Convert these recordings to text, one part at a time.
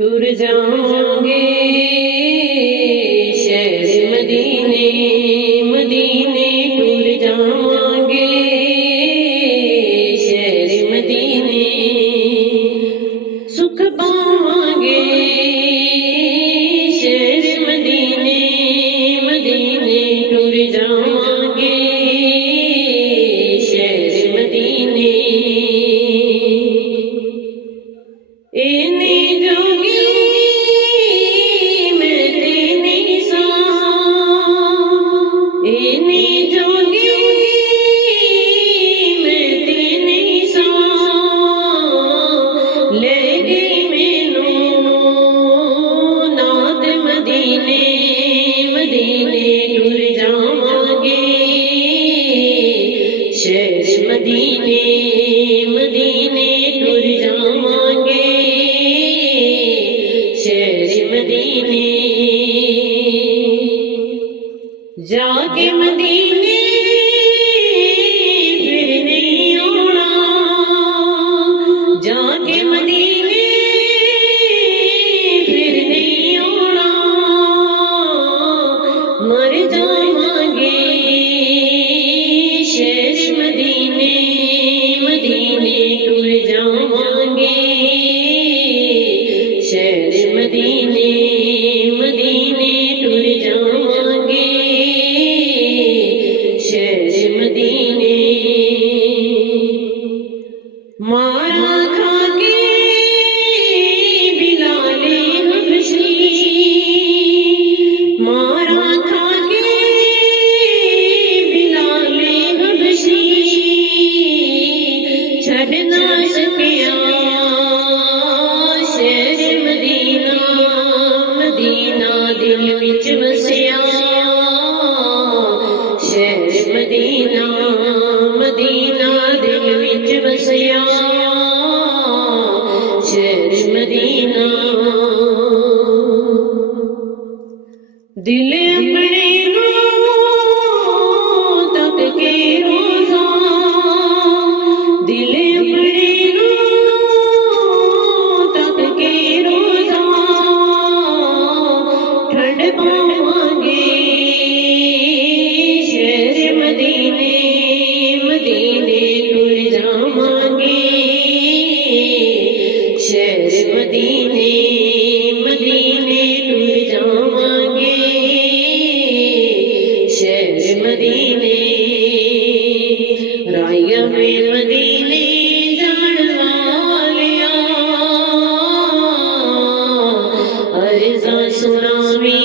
टुर जाऊंगे शहर मदीने मदीने टुर जाऊंगे शहर मदीने सुख पावांगे शहर मदीने मदीने टुर जाऊंगे शहर मदीने इन्हीं जोगी मैं तेरी सा इन्हीं जोगी मैं तेरी सा ले गई मैनू नात मदीने मदीने टुर जावांगे शहर मदीने मदीने टुर जावांगे शहर मदीने जाके मदीने फिर नहीं आना जाके मदीने फिर नहीं आना मर जावांगे शहर मदीने मदीने टुर जावांगे शहर मदीने मदीने टुर जावांगे शहर मदीने मारा खाके बिलाले हबशी मारा खाके बिलाले हबशी छड़ना सकिया शहर मदीना मदीना दिल विच वसिया शहर मदीना मदीना दिल विच वसिया शहर मदीना दिल अपने तक के रोजा दिल अपने तक के रोजा ठंड पावांगे शहर मदीने मदीने टुर जावांगे शहर मदीने मदीने टुर जावांगे शहर मदीने राया में मदीने जान वालिया अर्ज़ा सुनावी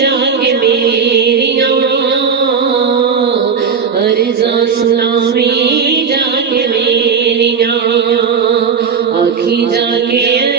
जाके मेरिया अर्ज़ा सुनावी जाके मेरिया आखी जाके